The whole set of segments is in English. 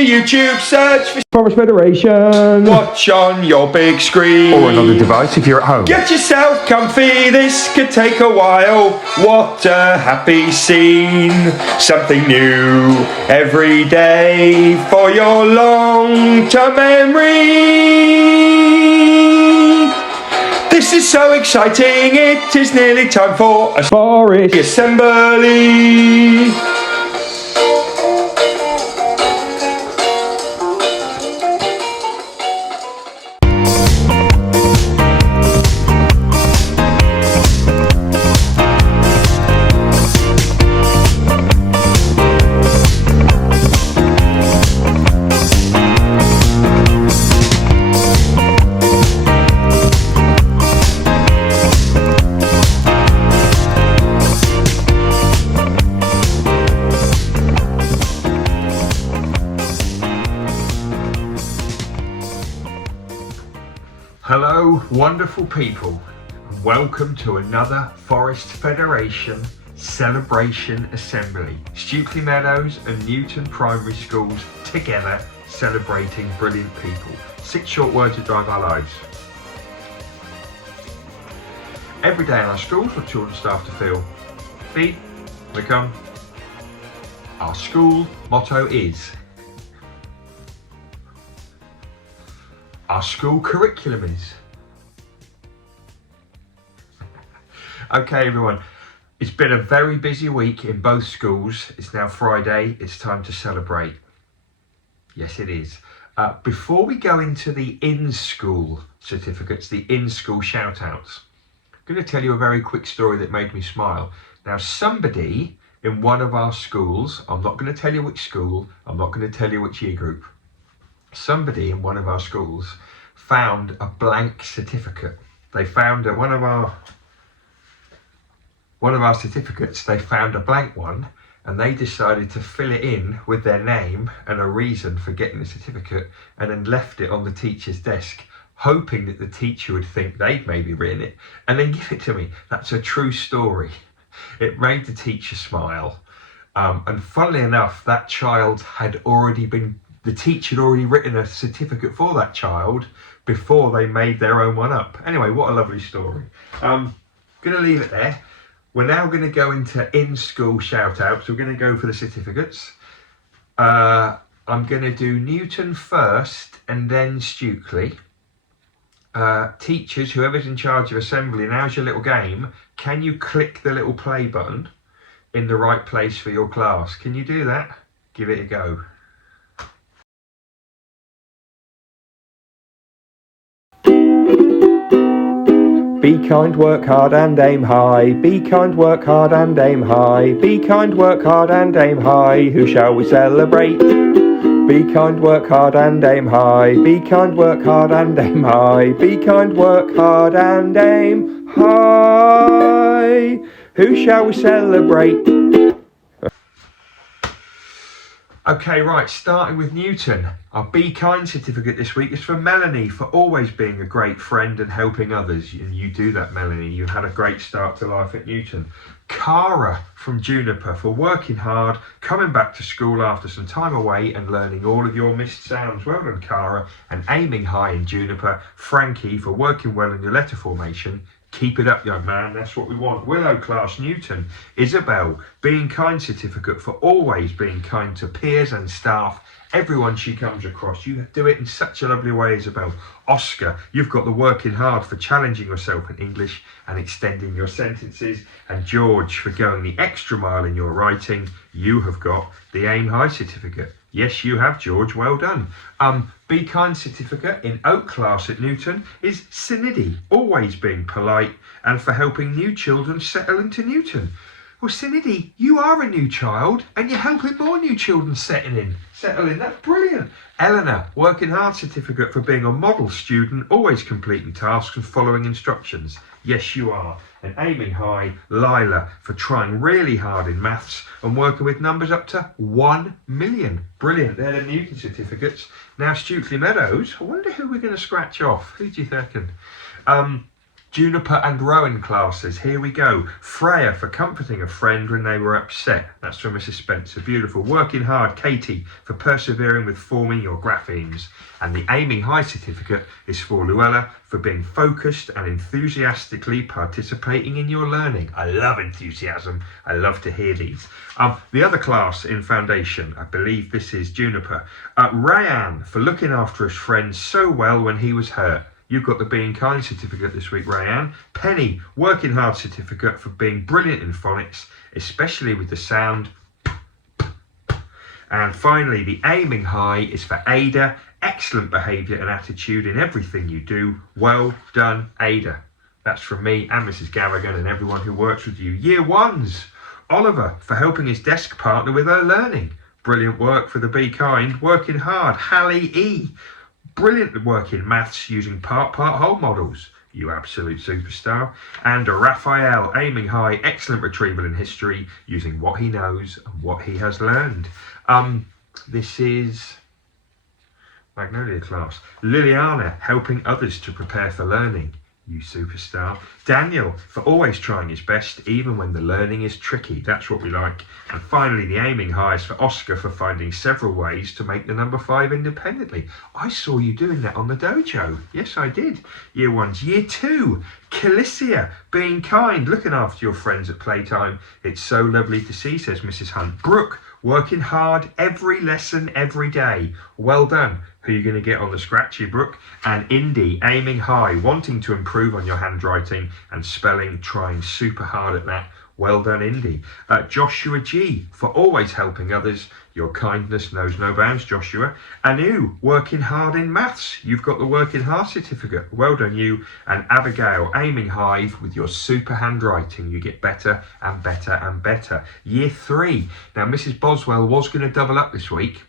your YouTube, search for Forest Federation. watch on your big screen. Or another device if you're at home. Get yourself comfy, this could take a while. What a happy scene. Something new every day for your long-term memory. This is so exciting, it is nearly time for a Forest assembly. Hello, wonderful people, and welcome to another Forest Federation Celebration Assembly. Stewkley Meadows and Newton Primary Schools together celebrating brilliant people. 6 short words that drive our lives. Every day in our schools, what children staff to feel. Beep, we come. Our school motto is. Our school curriculum is. Okay everyone, it's been a very busy week in both schools. It's now Friday, it's time to celebrate. Yes it is. Before we go into the in-school certificates, the in-school shout-outs, I'm going to tell you a very quick story that made me smile. Now somebody in one of our schools, I'm not going to tell you which school, I'm not going to tell you which year group, somebody in one of our schools found a blank certificate. They found one of our certificates, they found a blank one, and they decided to fill it in with their name and a reason for getting the certificate, and then left it on the teacher's desk, hoping that the teacher would think they'd maybe written it and then give it to me. That's a true story. It made the teacher smile. And funnily enough, that child the teacher had already written a certificate for that child before they made their own one up. Anyway, what a lovely story. Going to leave it there. We're now going to go into in-school shout-outs. We're going to go for the certificates. I'm going to do Newton first and then Stewkley. Teachers, whoever's in charge of assembly, now's your little game. Can you click the little play button in the right place for your class? Can you do that? Give it a go. Be kind, work hard and aim high. Be kind, work hard and aim high. Be kind, work hard and aim high. Who shall we celebrate? Be kind, work hard and aim high. Be kind, work hard and aim high. Be kind, work hard and aim high. Who shall we celebrate? Okay, right, starting with Newton. Our Be Kind certificate this week is for Melanie for always being a great friend and helping others. And you do that, Melanie. You've had a great start to life at Newton. Cara from Juniper for working hard, coming back to school after some time away and learning all of your missed sounds. Well done, Cara. And aiming high in Juniper. Frankie for working well in your letter formation. Keep it up, young man, that's what we want. Willow class Newton. Isabel, being kind certificate for always being kind to peers and staff, everyone she comes across. You do it in such a lovely way, Isabel. Oscar, you've got the working hard for challenging yourself in English and extending your sentences. And George, for going the extra mile in your writing. You have got the Aim High certificate. Yes, you have, George. Well done. Be Kind certificate in Oak class at Newton is Sinidi, always being polite and for helping new children settle into Newton. Well, Sinidi, you are a new child and you're helping more new children settle in. That's brilliant. Eleanor, working hard certificate for being a model student, always completing tasks and following instructions. Yes, you are. And aiming high, Lila, for trying really hard in maths and working with numbers up to 1 million. Brilliant. They're the Newton certificates. Now, Stewkley Meadows, I wonder who we're going to scratch off. Who do you reckon? Juniper and Rowan classes, here we go. Freya for comforting a friend when they were upset. That's from Mrs. Spencer. Beautiful. Working hard, Katie, for persevering with forming your graphemes. And the Aiming High certificate is for Luella for being focused and enthusiastically participating in your learning. I love enthusiasm. I love to hear these. The other class in Foundation, I believe this is Juniper. Rayanne for looking after his friend so well when he was hurt. You've got the Being Kind certificate this week, Rayanne. Penny, Working Hard certificate for being brilliant in phonics, especially with the sound. And finally, the Aiming High is for Ada. Excellent behaviour and attitude in everything you do. Well done, Ada. That's from me and Mrs. Garrigan and everyone who works with you. Year ones, Oliver for helping his desk partner with her learning. Brilliant work for the Be Kind. Working hard, Hallie E. Brilliant work in maths using part-whole models. You absolute superstar. And Raphael, Aiming High, excellent retrieval in history using what he knows and what he has learned. This is Magnolia class. Liliana, helping others to prepare for learning. You superstar. Daniel, for always trying his best, even when the learning is tricky. That's what we like. And finally, the Aiming High is for Oscar for finding several ways to make the number 5 independently. I saw you doing that on the dojo. Yes, I did. Year ones. Year two, Calicia, being kind, looking after your friends at playtime. It's so lovely to see, says Mrs. Hunt. Brooke, working hard every lesson, every day. Well done. Who are you going to get on the scratchy, Brooke? And Indy, Aiming High, wanting to improve on your handwriting and spelling, trying super hard at that. Well done, Indy. Joshua G, for always helping others. Your kindness knows no bounds, Joshua. Anu, working hard in maths. You've got the Working Hard certificate. Well done, you. And Abigail, Aiming High, with your super handwriting. You get better and better and better. Year 3. Now, Mrs. Boswell was going to double up this week,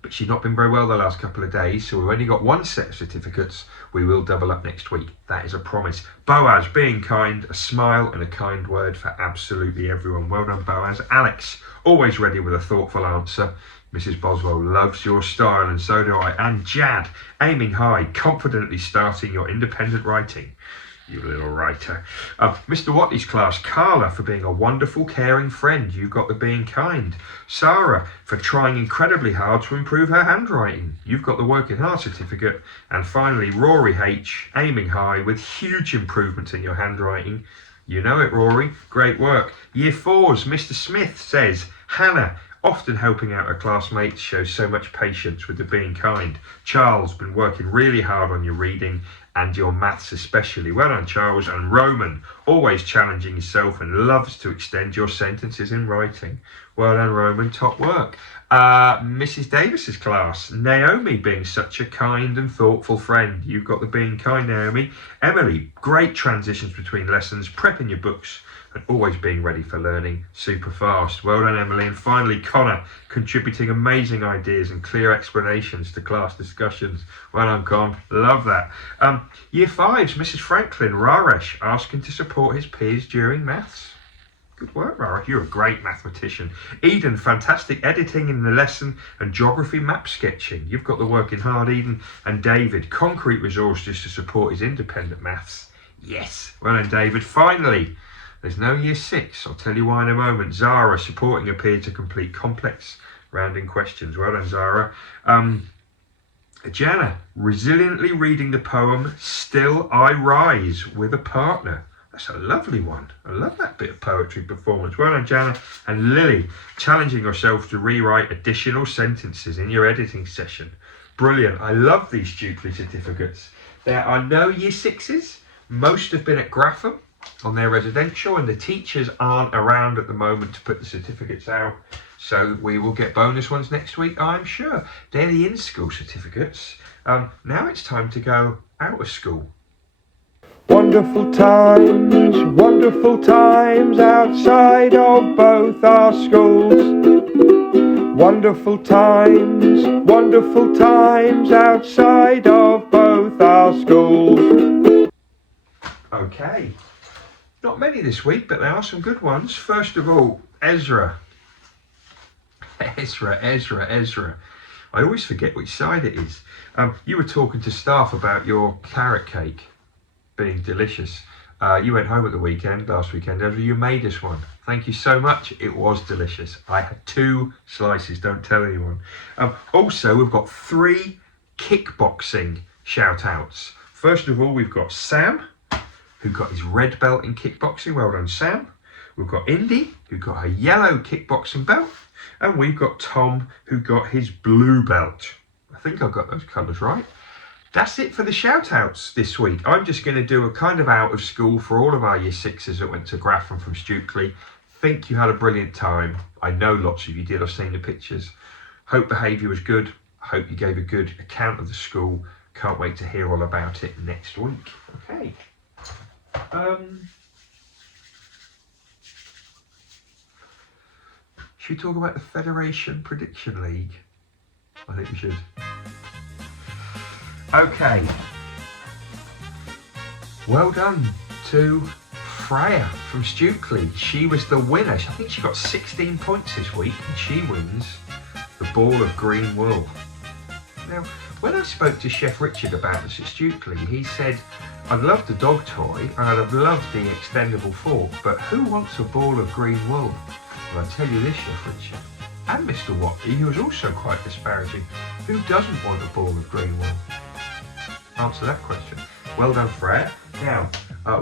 but she's not been very well the last couple of days, so we've only got one set of certificates. We will double up next week. That is a promise. Boaz, being kind, a smile and a kind word for absolutely everyone. Well done, Boaz. Alex, always ready with a thoughtful answer. Mrs. Boswell loves your style, and so do I. And Jad, Aiming High, confidently starting your independent writing. You little writer. Mr. Watley's class, Carla for being a wonderful, caring friend. You got the Being Kind. Sarah for trying incredibly hard to improve her handwriting. You've got the Working Hard certificate. And finally, Rory H, Aiming High, with huge improvements in your handwriting. You know it, Rory. Great work. Year 4's Mr. Smith says, Hannah, often helping out her classmates, shows so much patience with the Being Kind. Charles, been working really hard on your reading and your maths especially. Well done, Charles. And Roman, always challenging yourself and loves to extend your sentences in writing. Well done, Roman. Top work. Mrs. Davis's class, Naomi, being such a kind and thoughtful friend. You've got the Being Kind, Naomi. Emily, great transitions between lessons, prepping your books and always being ready for learning super fast. Well done, Emily. And finally, Connor, contributing amazing ideas and clear explanations to class discussions. Well done, Con. Love that. Year 5's Mrs. Franklin, Raresh, asking to support his peers during maths. Good work, Raresh. You're a great mathematician. Eden, fantastic editing in the lesson and geography map sketching. You've got the Working Hard, Eden. And David, concrete resources to support his independent maths. Yes. Well done, David. Finally, there's no year 6. I'll tell you why in a moment. Zara, supporting a peer to complete complex rounding questions. Well done, Zara. Jana, resiliently reading the poem Still I Rise with a partner. That's a lovely one. I love that bit of poetry performance. Well done, Jana. And Lily, challenging yourself to rewrite additional sentences in your editing session. Brilliant. I love these Stukely certificates. There are no year 6s. Most have been at Grapham on their residential, and the teachers aren't around at the moment to put the certificates out. So we will get bonus ones next week, I'm sure. They're the in-school certificates. Now it's time to go out of school. Wonderful times outside of both our schools. Wonderful times outside of both our schools. Okay. Not many this week, but there are some good ones. First of all, Ezra. I always forget which side it is. You were talking to staff about your carrot cake. being delicious. You went home at the weekend, last weekend, you made us one. Thank you so much. It was delicious. I had 2 slices, don't tell anyone. Also, we've got 3 kickboxing shout outs. First of all, we've got Sam, who got his red belt in kickboxing. Well done, Sam. We've got Indy, who got her yellow kickboxing belt. And we've got Tom, who got his blue belt. I think I got those colours right. That's it for the shout outs this week. I'm just going to do a kind of out of school for all of our year 6s that went to Grafton from Stukely. Think you had a brilliant time. I know lots of you did. I've seen the pictures. Hope behaviour was good. Hope you gave a good account of the school. Can't wait to hear all about it next week. Okay. Should we talk about the Federation Prediction League? I think we should. Okay. Well done to Freya from Stukely. She was the winner. I think she got 16 points this week, and she wins the ball of green wool. Now, when I spoke to Chef Richard about this at Stukely, he said, I'd love the dog toy, and I'd have loved the extendable fork, but who wants a ball of green wool? And I tell you this, Chef Richard, and Mr. Watley, who was also quite disparaging, who doesn't want a ball of green wool? Answer that question. Well done, Freya. Now,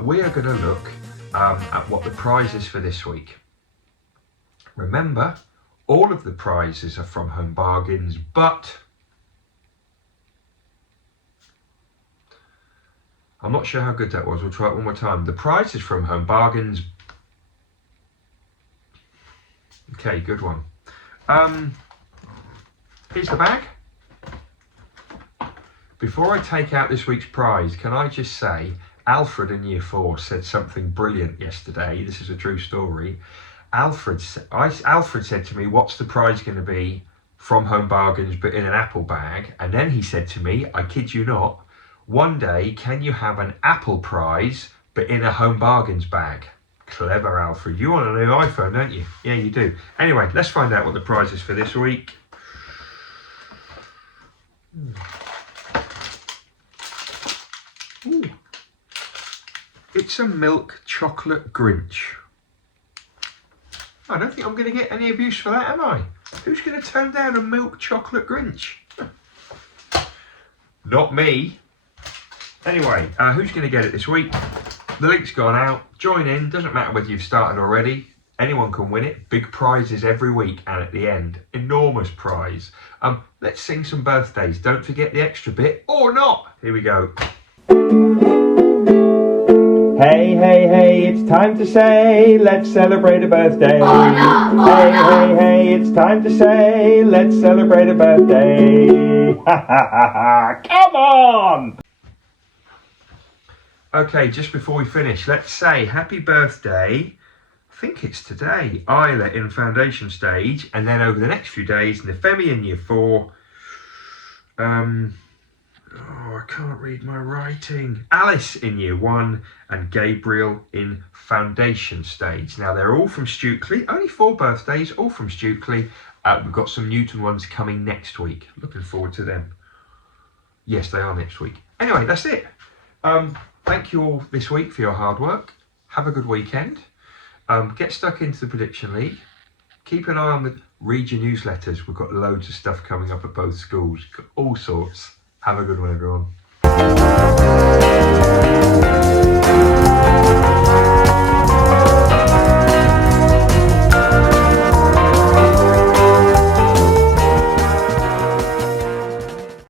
we are going to look at what the prize is for this week. Remember, all of the prizes are from Home Bargains, but I'm not sure how good that was. We'll try it one more time. The prize is from Home Bargains. Okay, good one. Here's the bag. Before I take out this week's prize, can I just say, Alfred in Year 4 said something brilliant yesterday. This is a true story. Alfred said to me, what's the prize going to be from Home Bargains but in an apple bag? And then he said to me, I kid you not, one day can you have an apple prize but in a Home Bargains bag? Clever, Alfred. You want a new iPhone, don't you? Yeah, you do. Anyway, let's find out what the prize is for this week. Ooh. It's a milk chocolate Grinch. I don't think I'm going to get any abuse for that, am I? Who's going to turn down a milk chocolate Grinch? Not me. Anyway, who's going to get it this week? The link's gone out. Join in. Doesn't matter whether you've started already. Anyone can win it. Big prizes every week, and at the end, enormous prize. Let's sing some birthdays. Don't forget the extra bit, or not. Here we go. Hey, hey, hey, it's time to say, let's celebrate a birthday. Hey, hey, hey, it's time to say, let's celebrate a birthday. Ha, ha, ha, ha, come on! Okay, just before we finish, let's say happy birthday. I think it's today. Isla in foundation stage, and then over the next few days, Nefemi in Year 4. I can't read my writing. Alice in Year 1 and Gabriel in foundation stage. Now, they're all from Stukely. Only 4 birthdays, all from Stukely. We've got some Newton ones coming next week. Looking forward to them. Yes, they are next week. Anyway, that's it. Thank you all this week for your hard work. Have a good weekend. Get stuck into the Prediction League. Keep an eye on the read your newsletters. We've got loads of stuff coming up at both schools. All sorts. Have a good one, everyone.